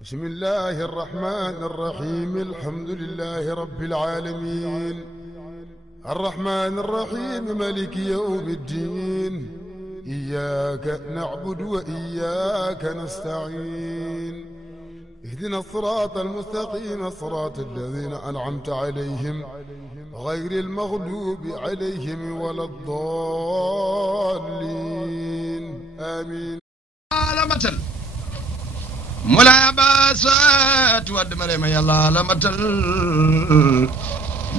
بسم الله الرحمن الرحيم الحمد لله رب العالمين الرحمن الرحيم مالك يوم الدين إياك نعبد وإياك نستعين اهدنا الصراط المستقيم صراط الذين أنعمت عليهم غير المغلوب عليهم ولا الضالين آمين. مولاي باسات ود مريم يلا لمتل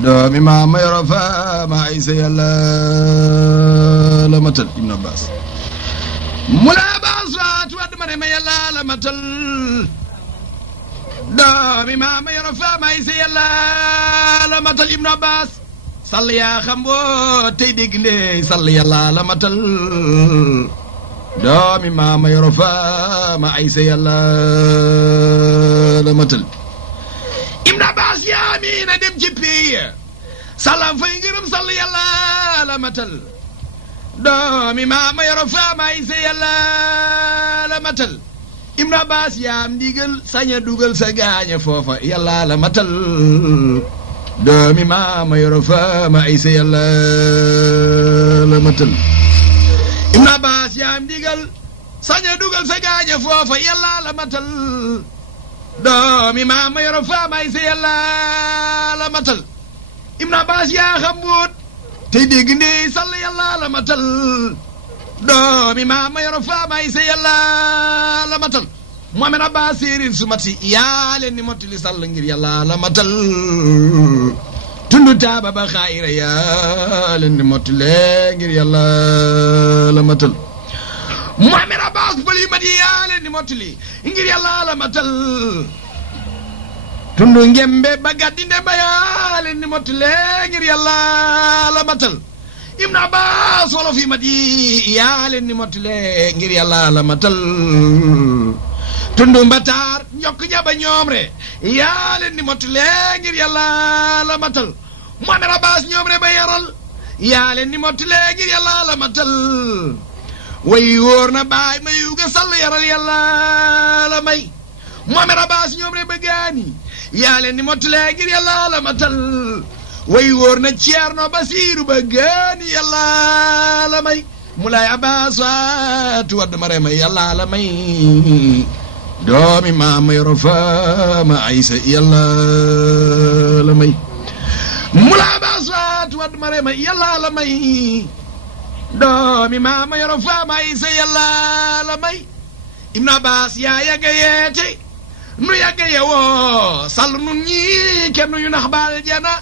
دومي ما يرفا ما عيسى يلا لمتل ابن عباس مولاي باسات ود مريم يلا لمتل دومي ما يرفا ما عيسى يلا لمتل ابن عباس صلي يا خمبو تي ديغني صلي يلا لمتل doomi maama yoro faama aysa yàlla la matal Ibn Abbas yaamina dem ci piya salam fay ngërëm sall yàlla la matal doomi maama yoro faama aysa yàlla la matal Ibn Abbas yaam ndigal saña dugal sa gaaña foofa yàlla la matal doomi maama yoro faama aysa yàlla la matal Ibn Abbas yaam digal saña dugal sa gaaña foofa yàlla la matal doomi maama yoro faama ay sa yàlla la matal Ibn Abbas yaa xam buut tey dégg ndi sall yàlla la matal doomi maama yoro faama ay sa yàlla la matal Muhammad Abbas séeréer su mat si yaa leen ni mottali sall ngir yàlla la matal tundu taaba ba xaayira yaa leen di mottale ngir yàlla la matal Muhammad Abbas bëli mat yi yaa leen di mottali ngir yàlla la matal tundu ngembe ba gàddinde ba yaa leen di mottale ngir yàlla la matal Ibn Abbas wolof yi mat yi yaa leen di mottale ngir yàlla la matal tundu mbataar njokk ñaba ñoom re yaa leen di mottale ngir yàlla la matal Muhammad Abbas ñoom re ba yaral yaa leen di mottale ngir yàlla la matal way wóor na baay ma yuga sall yaral yàlla la may Muhammad Abbas ñoom re ba gaani yaa leen di mottale ngir yàlla la matal way wóor na Ceerno Basiiru ba gaani yàlla la may Moulaay Abbas waatu wadd ma rema yàlla la may doomi maama yoro faama aysa yàlla la may Moulaay Abbas waatu wadd ma rema yàlla la may doomi maama yoro faama aysa yàlla la may Ibn Abbas yaa yàgga yeete nu yàgga yewoo sall nun ñi kenn yu nax baal jana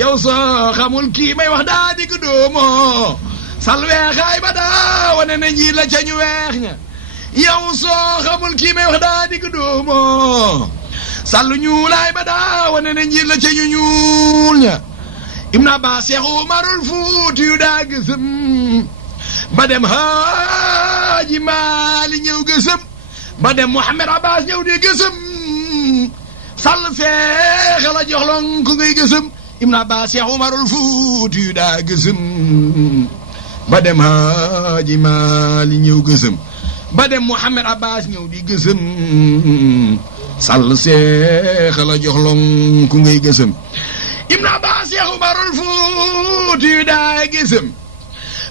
yow soo xamul kii may wax daa digg doomoo sall weexaay ba daa wane na njiit la ca ñu weex ña yow soo xamul kii may wax daa digg doomoo sall ñuulaay ba daa wane na njiit la ca ñu ñuul ña Ibn Abbas Seex Umarul Fuuti yu daa gësëm ba dem Haaji Maali ñëw gësëm ba dem Muhammad Abbas ñëw di gësëm sall seex la joxlon ku ngay gësëm Ibn Abbas Seex Umarul Fuuti yu daa gësëm ba dem Haaji Maali ñëw gësëm ba dem Muhammad Abbas ñëw di gësëm sall seex la joxlon ku ngay gësëm Ibn Abbas Seex Umarul Fuuti yu daa gësëm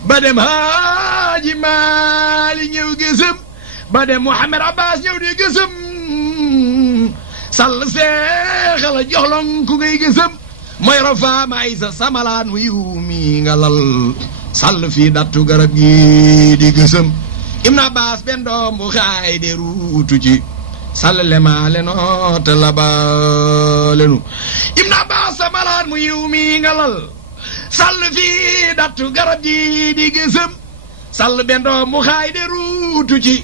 ba dem Haaji Maali ñëw gësëm ba dem Muhammad Abbas ñëw di gësëm sall seex la joxlon ku ngay gësëm mooy rafaama ay sa samalaan wu yiw mi nga lal sall fii dattu garab gi di gësëm Ibn Abbas benn doom bu xaay de ruutu ci sall lemaale noo te labalenu Ibn Abbas samalaan mu yiw mi nga lal sall fii dattu garab gi di gësëm sall benn doom bu xaay de ruutu ci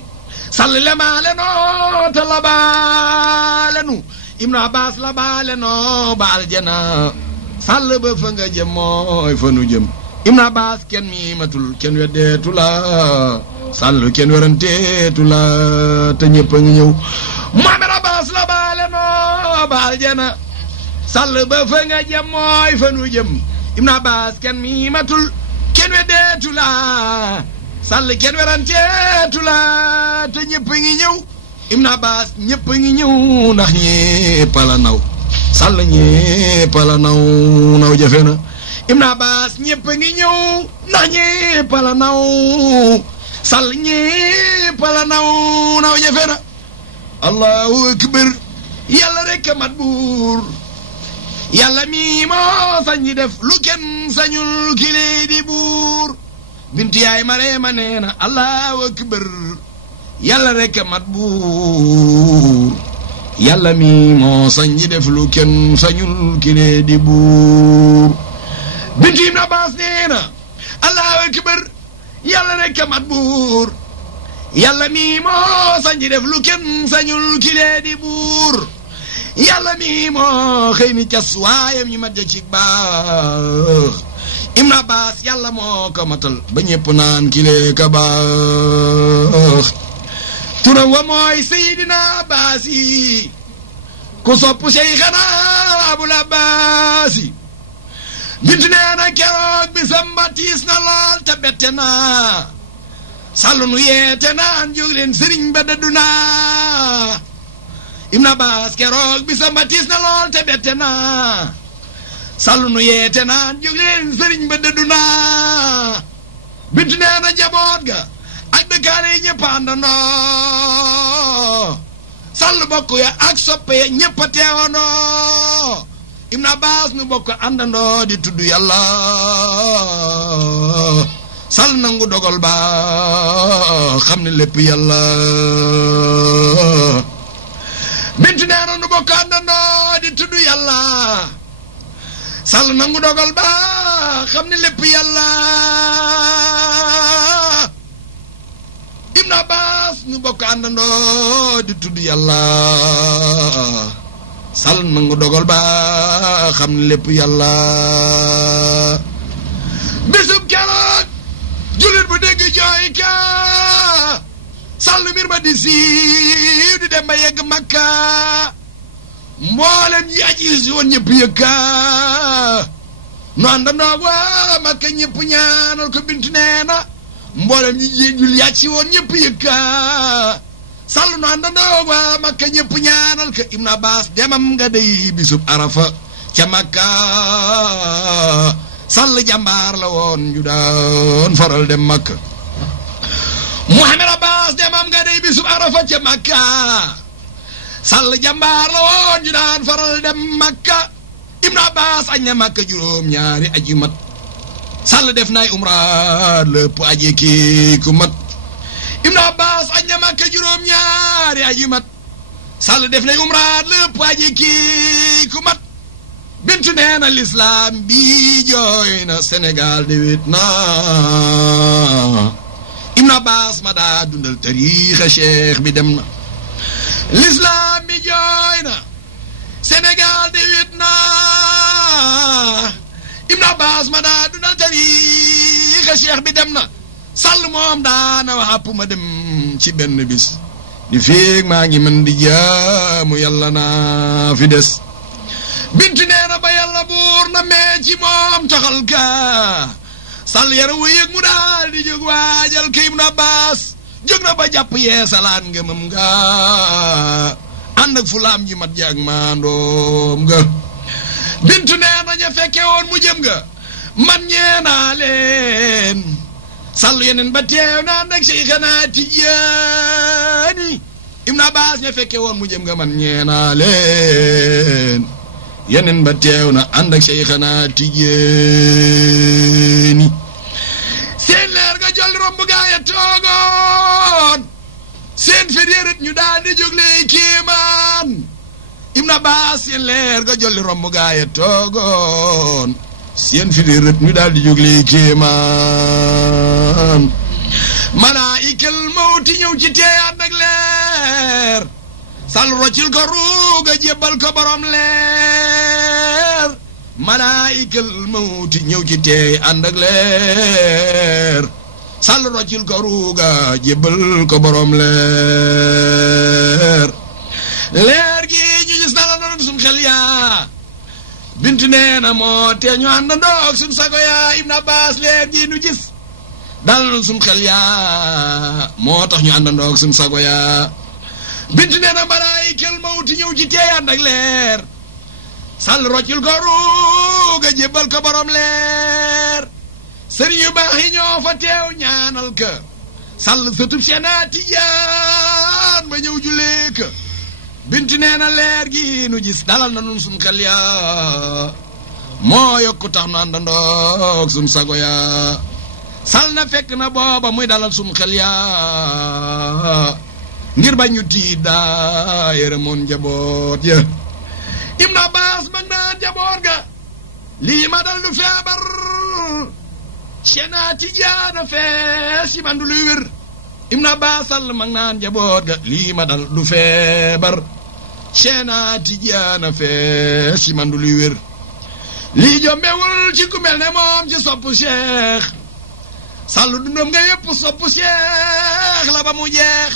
sall lemaale noo te labalenu Ibn Abbas labaale noo ba aljana sall ba fa nga jëm mooy fa nu jëm Ibn Abbas kenn mi matul kenn weddeetu la sall kenn weranteetu la te ñëpp a ngi ñëw Muhammad Abbas labaale noo ba aljana sall ba fa nga jëm mooy fa nu jëm Ibn Abbas kenn mi matul kenn weddeetu la sall kenn weranteetu la te ñëpp a ngi ñëw Ibn Abbas ñëpp ngi ñëw ndax ñëpp la naw Sall ñëpp la naw jafe na Ibn Abbas ñëpp ngi ñëw ndax ñëpp la naw Sall ñëpp la naw jafe na Allahu akbar yàlla rek a mat buur yàlla mi moo sañ di def lu kenn sañul kile di buur bintu yaay Mareema nee na Allahu akbar yàlla rek a mat buur yàlla mi moo sañ di def lu kenn sañul kile di buur bintu Ibn Abbas nee na Allahu akbar yàlla rek a mat buur yàlla mi moo sañ di def lu kenn sañul kile di buur yàlla mi moo xëy ni cas waayam ñi mat ja ci baax Ibn Abbas yàlla moo ko matal ba ñëpp naan kile ka baax turam wa mooy Seydina Abbas yi ku sopp Seyxana Abul Abbas yi bintu nee na keroog bi samba tiis na lool te bette naa Sall nu yeete naan jóg leen sëriñ ba dëddu naa Ibn Abbas keroog bi samba tiis na lool te bette naa Sall nu yeete naan jóg leen sëriñ ba dëddu naa bintu nee na njaboot ga ak dëkkaale yi ñëpp àndandoo Sall bokk ya ak soppe ya ñëpp a teewandoo Ibn Abbas nu bokk àndandoo di tudd yàlla Sall nangu dogal ba xam ne lépp yàlla bintu nee na nu bokk àndandoo di tudd yàlla Sall nangu dogal ba xam ne lépp yàlla Ibn Abbas nu bokk àndandoo di tudd yàlla Sall nangu dogal ba xam ne lépp yàlla bisub keroog jullit bu dégg jooy ka Sall mbir ma di siiw di dem ba yegg Makka mboolem ñi aji si woon ñëpp yëkka nu àndandoo waa Makka ñëpp ñaanal ko bintu nee na mboolem ñi jul yaaj si woon ñëpp yëkka Sall nu àndandoo waa Makka ñëpp ñaanal ko Ibn Abbas demam nga day bisub Arafa ca Makka Sall jàmbaar la woon ju daan faral dem Makka Muhammad Abbas demam nga day bisub Arafa ca Makka Sall jàmbaar la woon ju daan faral dem Makka Ibn Abbas añ na Makka juróom ñaari aji mat Sall def nay umra lépp aji kii ku mat Ibn Abbas añ na Makka juróom ñaari aji mat Sall def nay umra lépp aji kii ku mat bintu nee na l'islam bi jooy na Sénégal de wét na Ibn Abbas ma daa dundal tariixa cheikh bi dem na l'islam bi jooy na Sénégal de wét na Ibn Abbas ma daa dundal tariixa cheikh bi dem na Sall moom daana wax àpp ma dem ci benn bis di féeg maa ngi mën di jaamu yàlla naa fi des bintu nee na ba yàlla buur na mee ci moom taxal ka Sall yara wu yëg mu daal di jóg waajal ka Ibn Abbas jóg na ba jàpp yeesalaan nga mam nga ànd ak fulaam ji mat jaag maandoom nga bintu nee na ña fekke woon mu jëm nga man ñeenaa leen Sall yeneen ba teew na ànd ak Seyxana Tijaani Ibn Abbas ña fekke woon mu jëm nga man ñeenaa leen yeneen ba teew na ànd ak Seyxana Tijaani seen leer nga jolli romb gaaya toogoon seen fédéret ñu daal di jóg lay kéemaan Ibn Abbas seen leer nga jolli romb gaaya toogoon seen fédéret ñu daal di jóg lay kéemaan malaayikal mawti ñëw ci tee ànd ak leer Sall roccil ko ruuga jébbal ko borom leer malaayikal mawti ñëw ci teey ànd ak leer Sall roccil ko ruuga jébbal ko borom leer leer gi ñu gis na la doon suñ xel yaa bintu nee na moo te ñu àndandoog suñ sago yaa Ibn Abbas leer gi ñu gis dal na suñ xel yaa moo tax ñu àndandoog suñ sago yaa bintu nee na malaayikal mawti ñëw ci teeyaan ak leer sàll roccil ko ruuga jébbal ko borom leer sëriñ yu baax yi ñoo fa teew ñaanal ka sàll sëtub Seexna Tijaan ba ñëw jullee ka bintu nee na leer gi nu gis dalal na nun sun xel ya moo yokku tax nu àndandoog sun sago ya sal na fekk na booba muy dalal sun xel ya ngir bañ ñu tiit daa yërëmoon njaboot ya Ibn Abbas mag naa njaboot ga lii ma dal du feebar Seexna Tijaan fees yi man du luy wér Ibn Abbas sall mag naa njaboot ga lii ma dal du feebar Seexna Tijaan fees yi man du luy wér lii jombewul ci ku mel ne moom ci soppu Cheikh sall dundam nga yépp soppu Cheikh la ba mu jeex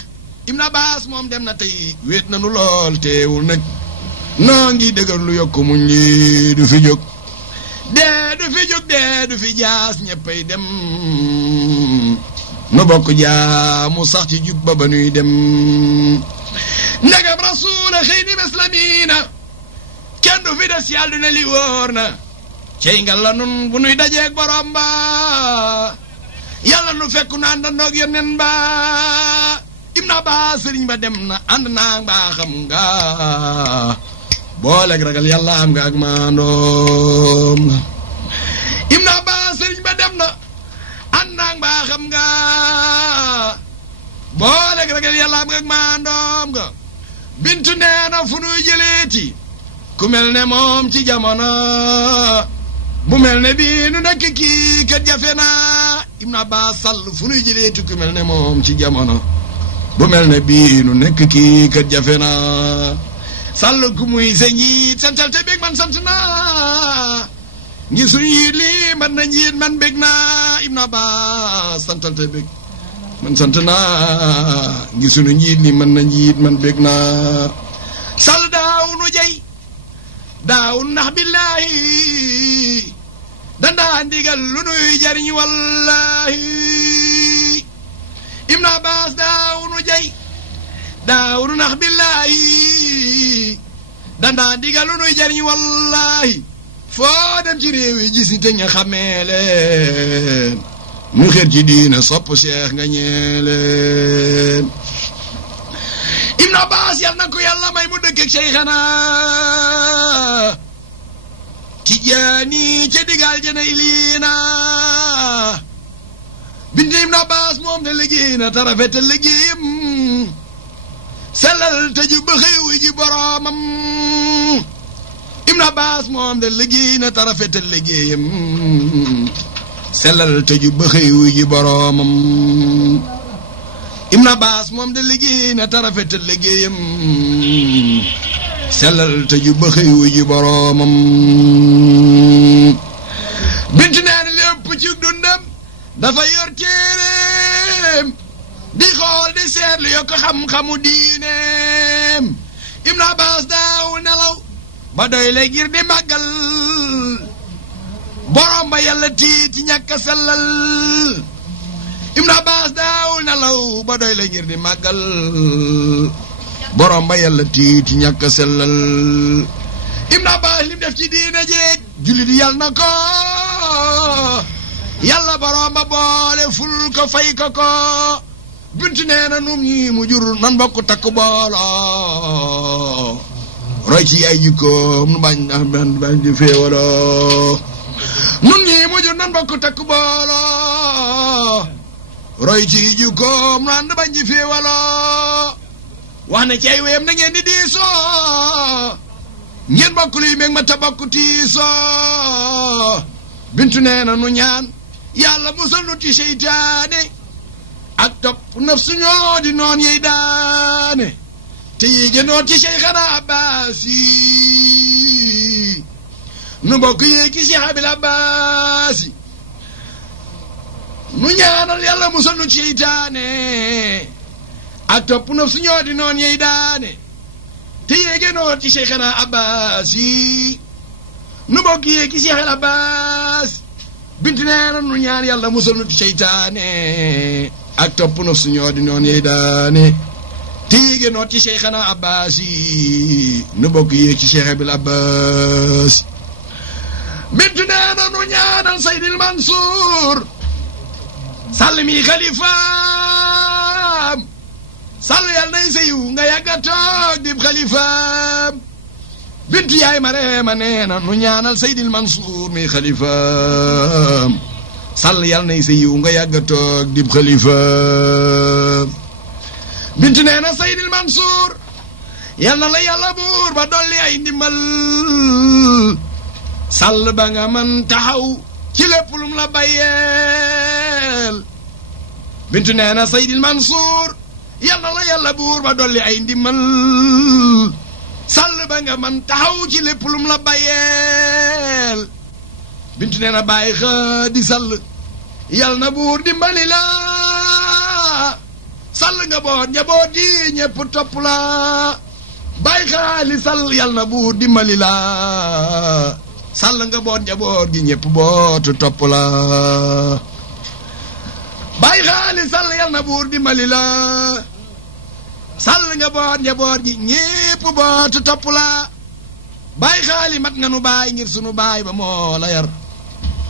Ibn Abbas moom dem na tey wéet na nu lool teewul nag noo ngi dëgër lu yokk muñ lii du fi jóg dee du fi jóg dee du fi jaas ñeppay dem nu bokk jaamu sax ci jub ba nuy dem ndegam rasuula xëy ni meslamiina kenn du fi des yàlla du ne li wóor na cey nga la nun bu nuy dajeeg borom ba yàlla nu fekku na àndandoog yónneen ba Ibn Abbas sëriñ ba dem na ànd naa mbaa xam nga booleeg ragal yàlla am nga ak maandoom nga Ibn Abbas sëriñ ba dem na ànd naa mbaa xam nga booleeg ragal yàlla am nga ak maandoom nga bintu nee na fu nuy jëleeti ku mel ne moom ci jamono bu mel ne bii nu nekk kii kat jafe na Ibn Abbas sall fu nuy jëleeti ku mel ne moom ci jamono bu mel ne bii nu nekk kii kat jafe na sall ku muy sa njiit santal te bég man sant naa ngi suñu njiit lii man na njiit man bég naa Ibn Abbas santal te bég man sant naa ngi suñu njiit lii man na njiit man bég naa sall daaw nu jey daaw nax billaahi dandaa ndigal lu nuy jariñ wallaahi Ibn Abbas daaw nu jey daaw nu nax billaahi dandaa ndigal lu nuy jariñ wallaahi foo dem ci réew yi gis ni te ña xamee leen nu xër ci diina sopp Cheikh nga ñee leen Ibn Abbas yal na ko yàlla may mu dëkk ak Cheikhana Tijaani ca digal jëna iliina bint Ibn Abbas moom ne liggéey na te rafetal liggéeyam sellal te ju ba xëy wi ji boroomam Ibn Abbas moom de liggéey na te rafetal liggéeyam sellal te ju ba xëy wi ji boroomam Ibn Abbas moom de liggéey na te rafetal liggéeyam sellal te ju ba xëy wi ji boroomam bint nee na lépp ci dundam dafa yor téeréem di xool di seetlu yokk xam-xamu diineem Ibn Abbas daaw nelaw ba doy le ngir di màggal borom ba yàlla tiit ci ñàkk a sellal Ibn Abbas daaw nelaw ba doy le ngir di màggal borom ba yàlla tiit ci ñàkk a sellal Ibn Abbas lim def ci diine jeeg jullit yàlla na ko yàlla borom ba boole ful ko fay ko bintu nee na num ñi mu jur nan bokk takk booloo roy ci ay jikkoom nu bañ di féewaloo nun ñi mu jur nan bokk takk booloo roy ci jikkoom nan bañ di féewaloo wax na ci ay wéyam na ngeen di diisoo ngeen bokk luy meeg ma ta bokk tiisoo bintu nee na nu ñaan yàlla musal nu ci seytaane ak topp nafsu ñoo di noon yey daane te yéege noon ci Cheikhana Abbas yi nu bokk yéegi Cheikh Abil Abbas yi nu ñaanal yàlla musal nu ci seytaane ak topp nafsu ñoo di noon yey daane te yéege noon ci Cheikhana Abbas yi nu bokk yéegi Cheikh Abil Abbas bintu nee na nu ñaan yàlla musal nu ci seytaane ak topp nafsu ñoo di noon yey daane tiige noot ci Cheikhana Abbas yi nu bokk yéeg ci Cheikh Abil Abbas bintu nee na nu ñaanal Seydil Mansour Sall mi xalifaam Sall yal nay sëyu nga yàgga toog dib xalifaam bintu yaay Mareema nee na nu ñaanal Seydil Mansour mi xalifaam Sall yal nay sëyu nga yàgga toog dib xalifaam bintu nee na Seydil Mansour yal na la yàlla buur ba dolli ay ndimbal Sall ba nga man taxaw ci lépp lum la bayyeel bintu nee na Seydil Mansour yal na la yàlla buur ba dolli ay ndimbal Sall ba nga man taxaw ci lépp lum la bayyeel bintu nee na bàyyi Xaadi Sall yal na buur dimbali la Sall nga boot njaboot gi ñépp topp la Baay Xaali Sall yal na buur dimbali la Sall nga boot njaboot gi ñépp bootu topp la Baay Xaali Sall yal na buur dimbali la Sall nga boot njaboot gi ñépp bootu topp la Baay Xaali mat nga nu baay ngir sunu baay ba moo la yar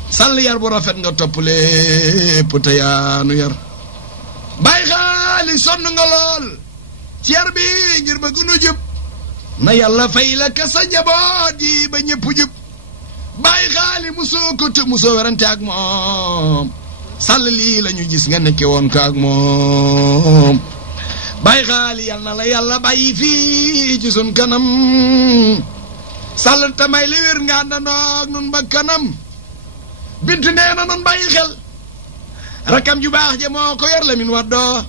Sall yar bu rafet nga topp lépp te yaanu yar Baay Xaali sonn nga lool ci yar bi ngir bëgg nu jub na yàlla fay la ka sa njaboot yi ba ñépp jub Baay Xaali musoo ko te musoo werante ak moom Sall lii la ñu gis nga nekke woon ko ak moom Baay Xaali yal na la yàlla bàyyi fii ci sun kanam Sall tamay li wér nga àndandoog nun ba kanam bintu nee na nun bàyyi xel rakam ju baax ja moo ko yor Lamin Waddo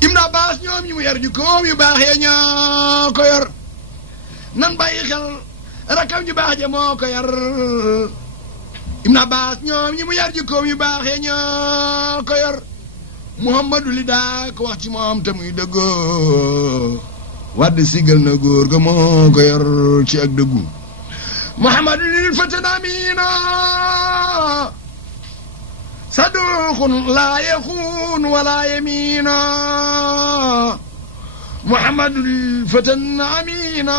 Ibn Abbas ñoom ñi mu yar ju koom yu baax ya ñoo ko yor nan bàyyi xel rakam ju baax ja moo ko yor Ibn Abbas ñoom ñi mu yar ju koom yu baax ya ñoo ko yor Muhammadu li daa ko wax ci moom te muy dëggoo Wàdd sigal na góor ga moo ko yor ci ak dëggu Muhammadu lil fatan amina saduqun laa yaxuun wala yamina Muhammadu lil fatan amina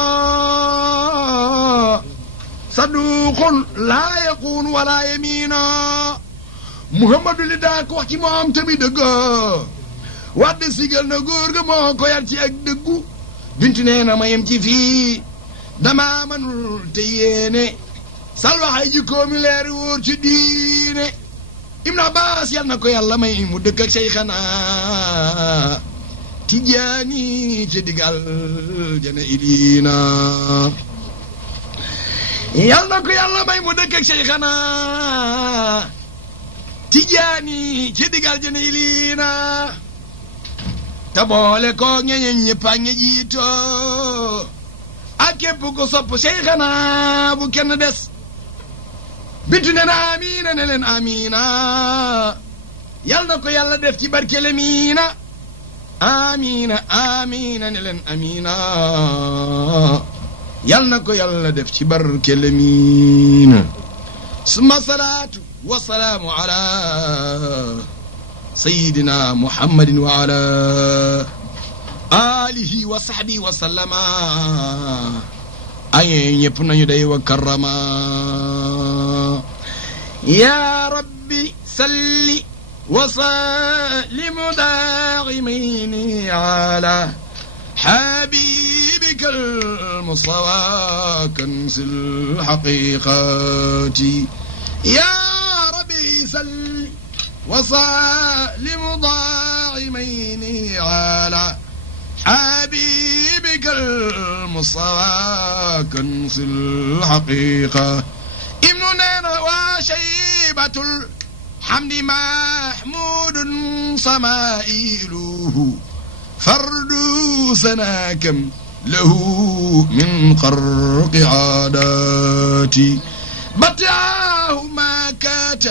saduqun laa yaxuun wala yamina Muhammadu li daa ko wax ci moom tamit dëgg Wàdd sigal na góor ga moo ko yar ci ak dëggu bintu nee na ma yem ci fii dama manul te yéene Sall waxay jikkoomi leer wóor ci diine Ibn Abbas yal na ko yàlla may mu dëkk ak Cheikhana Tijaani ci digal jana ilina yal na ko yàlla may mu dëkk ak Cheikhana Tijaani ci digal jana ilina te boole ko ñeñeñ ñëpp ak ña jiitoo ak képp ko sopp Cheikhana bu kenn des bintu ne na amiina ne leen amiina yal na ko yàlla def ci barkele miina amiina amiina ne leen amiina yal na ko yàlla def ci barkele miina summa salaatu wa salaamu ala sayyidina muhammadin wa ala alihi wa sahbihi wa sallama ay ñépp nañu day wa karrama ya rabbi salli wa sallim daa'imayni ala habibika al-mustafa kanzil haqiqati ya rabbi salli wa sallim daa'imayni ala حبيبك المصطفى كنز الحقيقة ابننا وشيبة الحمد محمود سمائله فرد سناكم له من خرق عاداتي بتاه ما كات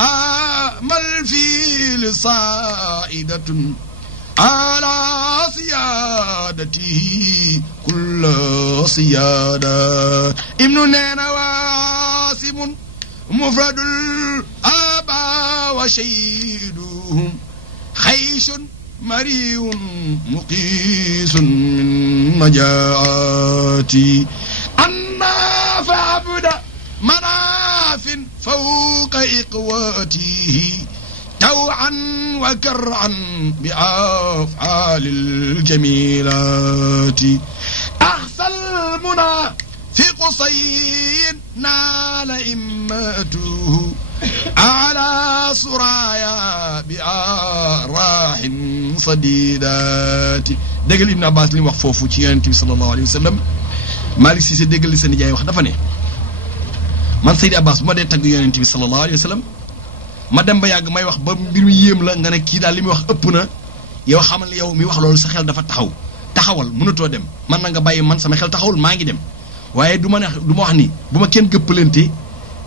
آمل في لصائدة على سيادته كل سيادة ابن نينا واسم مفرد الآباء وشيدهم خيش مريء مقيس من مجاعاتي أنا فعبد مناف فوق إقواته توعا وكرعا بأفعال الجميلات أحسى المنى في قصي نال إمته على سرايا بأراح صديدات déggal Ibn Abbas li mu wax foofu ci Yonent bi sallallahu alayhi wa sallam Malick Cissé déggal li sa nijaay wax dafa ne man Seydi Abbas bu ma dee tagg Yonent bi sallallahu alayhi wa sallam ma dem ba yàgg may wax ba mbir mi yéem la nga ne kii daal li muy wax ëpp na yow xamal ne yow mi wax loolu sa xel dafa taxawal mënatoo dem man na nga bàyyi man sama xel taxawul maa ngi dem waaye du ma wax ni bu ma kenn gëppalante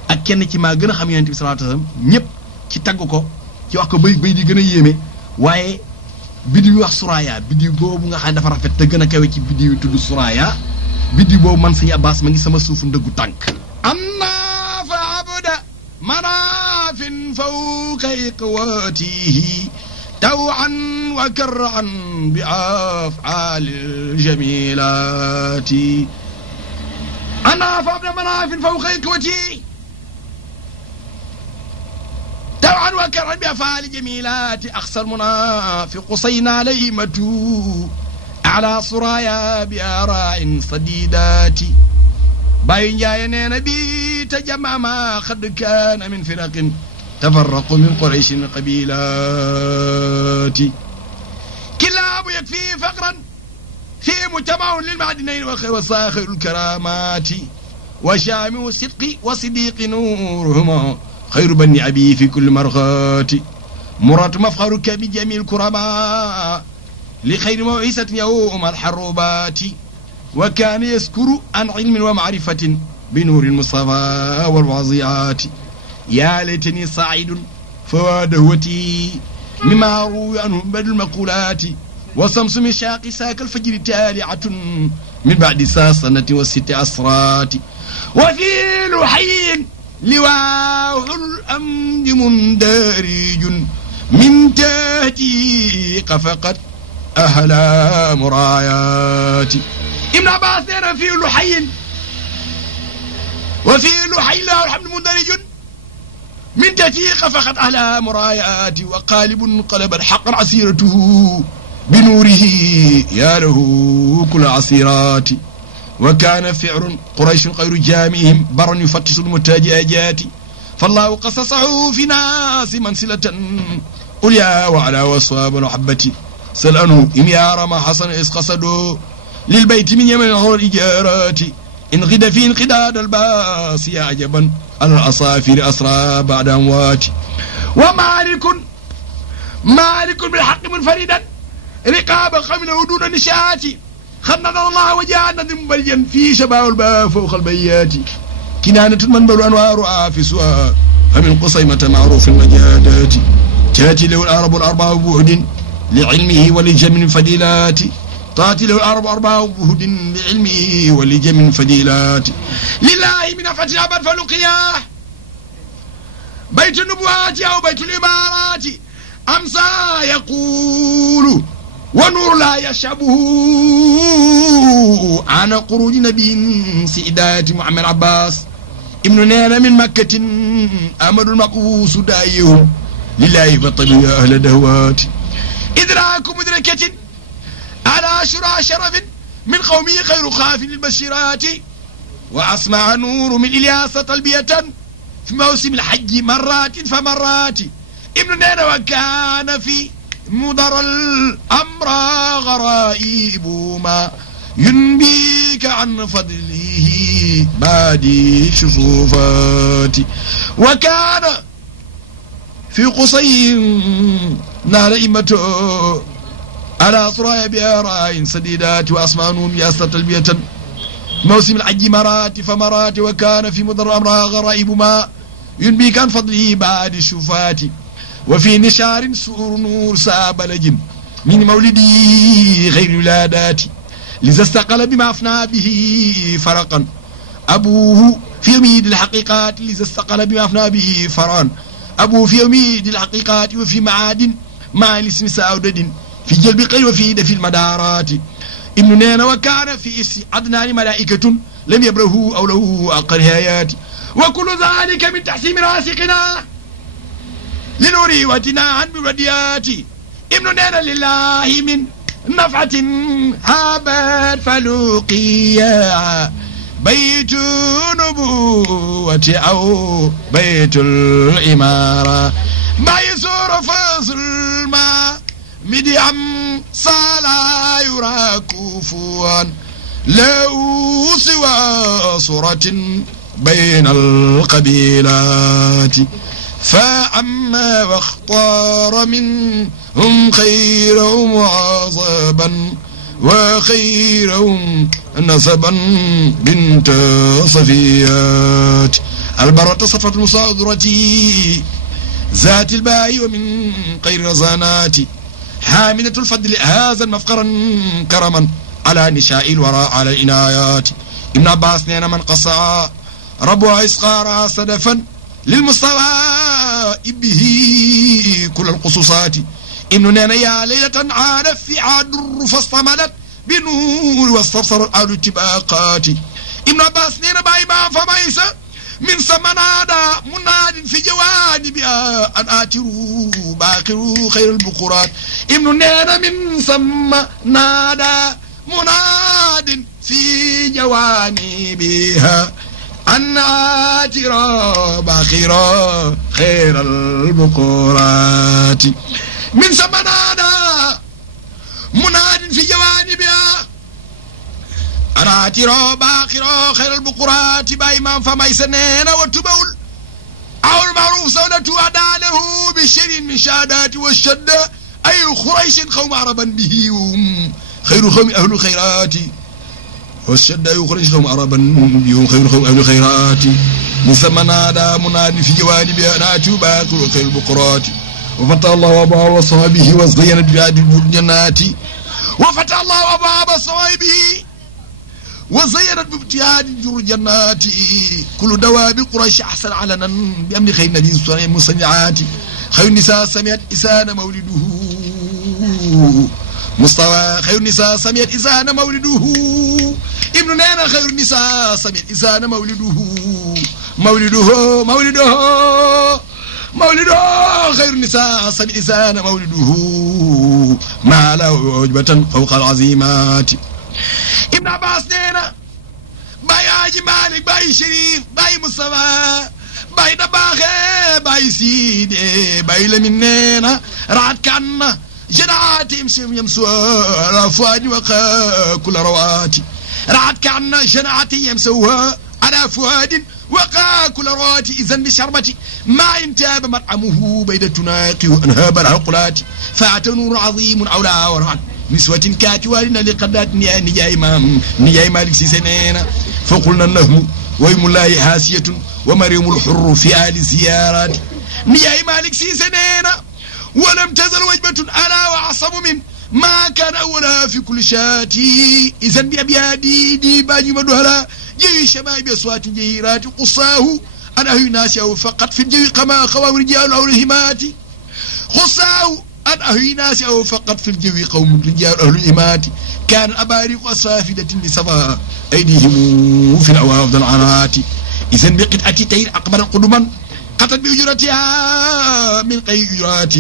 ak kenn ci maa gën a xam Yonent bi sallallahu alayhi wa sallam ñëpp ci tagg ko ci wax ko bay di gën a yéeme waaye biddiw yi wax Suraya biddiw boobu nga xam ne dafa rafet te gën a kawe ci biddiw yi tudd Suraya biddiw boobu man Sëñ Abbas ma ngi sama suufu ndëggu tànk am naa fa abda manaafin fawqa iqwatihi tawan wa karran bi af'al jamilati ana fa abda manaafin fawqa iqwatihi توعا وكرا بأفعال جميلات أقصى المنافق قصينا ليمة على صرايا بآراء صديدات باين جاي نبي تجمع ما قد كان من فرق تفرقوا من قريش قبيلات كلاب يكفي فقرا في مجتمع للمعدنين وساخر الكرامات وشامع الصدق وصديق نورهما خير بني أبي في كل مرغات مرات مفخرك بجميع الكرماء لخير موعظة يوم الحروبات وكان يذكر عن علم ومعرفة بنور المصطفى والوضيعات يا ليتني صاعد فوادهوتي مما روي عنه بدل المقولات وصمس مشاق ساك الفجر تالعة من بعد سنة وست أسرات وفي لحين لواء الأمن مندرج من تهتي قفقت أهلا مرايات ابن عباس في لحي وفي لحي له الحمد مندرج من تهتي قفقت أهلا مرايات وقالب قلبت حقا عسيرته بنوره يا له كل عسيرات وكان فعر قريش غير جامعهم برا يفتش المتاجات فالله قصصه في ناس منسلة أولياء وعلى وصواب المحبة سل عنه إن يارى ما حسن إذ قصدوا للبيت من يمن غير الإجارات إن غد في انقداد الباس يا عجبا على العصافير أسرى بعد أموات مالك بالحق منفردا رقاب خمله دون نشاة خلنا الله وجعلنا ذنبا في شباب الباب فوق البيات كنانة منبر أنوار آفسها فمن قصيمة معروف المجادات تاتي له العرب الأربع بهد لعلمه ولجم فديلات تاتي له العرب أربع بهد لعلمه ولجم فديلات لله من فتح أبد فلقياه بيت النبوات أو بيت الإمارات أمسى يقول ونور لا يشبه عن قروج نبي سيدات محمد عباس ابن نير من مكة أمر المقوس دايهم لله فطلوا يا أهل دهوات إدراك مدركة على شرع شرف من قومه خير خاف للبشرات وأسمع نور من إلياس تلبية في موسم الحج مرات فمرات ابن نير وكان في مدر الأمر غرائب ما ينبيك عن فضله بادي شصوفات وكان في قصي نال إمته على صرايا بآراء سديدات وأسمانهم ياسر تلبية موسم الحج مرات فمرات وكان في مدر الأمر غرائب ما ينبيك عن فضله بادي شصوفات وفي نشار سور نور سابلج من مولدي غير ولادات لذا استقل بما أفنى به فرقا أبوه في يميد الحقيقات لذا استقل بما أفنى به فرقا أبوه في يميد الحقيقات وفي معاد مع الاسم ساودد في جلب قيل وفي دفي المدارات ابن نينا وكان في عدنان ملائكة لم يبره أو له أقل هايات وكل ذلك من تحسين راسقنا لنوري واتنا عن برديات ابن نينا لله من نفعة هابت فلوقيا بيت نبوة أو بيت الإمارة ميسور فصل ما مديم صلا يرى كفوا لو سوى صورة بين القبيلات فأما واختار منهم خيرهم عصبا وخيرهم نسبا بنت صفيات البرة صفة المصادرة ذات الباء ومن غير رزانات حاملة الفضل هذا مفقرا كرما على نشاء الوراء على العنايات ابن عباس نينا من قصى ربع إسقارا صدفا للمستوى به كل القصصات ابن نينا يا ليلة عارف في عدر فاستملت بنور واستبصر الأهل التباقات ابن عباس نينا باي ما فميسا من سمنادا مناد في جوانبها أن آتروا باقروا خير البقرات ابن نينا من سمنادا مناد في جوانبها أن آتروا باقروا خير البقرات من سمنادا مناد في جوانبها أنا ترى باقرا خير البقرات بايمان فما يسنين وتبول أو المعروف سودة أدانه بشر من شادات والشدة أي خريش قوم عربا به خير قوم أهل الخيرات والشدة أي خريش قوم عربا به خير قوم أهل الخيرات مسمى نادى منادي في جوانب أنا باقرا خير البقرات وفتح الله أبواب وصحبه وزين بلاد الجنات وفتح الله أبواب صحبه وزينت بابتهاج جور الجنات كل دواب قريش أحسن علنا بأمر خير نبي المصنعات خير النساء سمعت إسان مولده مصطفى خير النساء سمعت إسان مولده ابن نينا خير النساء سمعت إسان مولده خير النساء سمعت إسان مولده ما له عجبة فوق العظيمات ابن عباس نينا باي حاجي مالك باي شريف باي مصطفى باي دباخي باي سيدي باي لمن نينا رعد كان جناتي يمسوا على فؤادي وقا كل رواتي رعد كان جناتي يمسوا على فؤاد وقا كل رواتي إذن بشربتي ما انتاب مطعمه بيد تناقي وأنهاب العقلات فأتى نور عظيم أولى ورعد نسوة كاتوالنا لقدات نجاي مالك سيسنين فقلنا له ويم الله حاسية ومريم الحر في آل زيارات نجاي مالك سيسنين ولم تزل وجبة ألا وعصم من ما كان أولها في كل شاتي إذن بأبيادي دي باجي مدهلا جي شمائب أصوات جيرات قصاه أنا هي ناسيه فقط في الجو قما خوام رجال أو الهمات قصاه أن أهي ناس أو فقط في الجو قوم رجال أهل الإمات كان أباريق أصافدة بصفا أيديهم في العوافد العنات إذن بقطعة تير أقبل قدما قتل بأجرتها من خيرات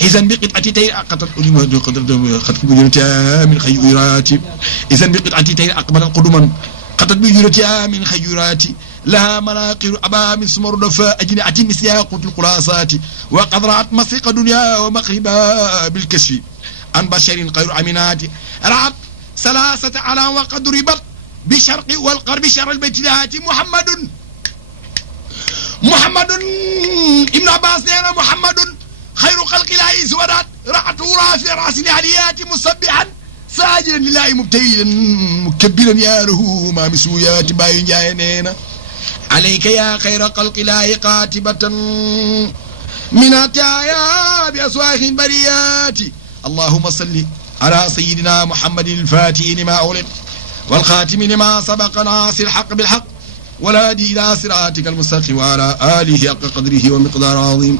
إذن بقطعة تير قتل بأجرتها من خيرات إذن بقطعة تير أقبل قدما قتل بأجرتها من خيرات لها مناقر أبا من سمر دفاء أجنعة مسياق القلاصات وقد رأت مصيق دنيا ومغربا بالكشف عن بشر غير أمينات رأت 3 علام وقد ربط بشرق والغرب شر البيتلات محمد ابن عباس نينا محمد خير خلق الله سودات رأته رافع رأس العليات مسبحا ساجدا لله مبتهلا مكبلا يا له ما مسويات باين جاينينا عليك يا خير خلق الله قاتبة من أتايا بأسواق بريات اللهم صل على سيدنا محمد الفاتح لما أغلق والخاتم لما سبق ناصر الحق بالحق والهادي إلى صراطك المستقيم وعلى آله حق قدره ومقدار عظيم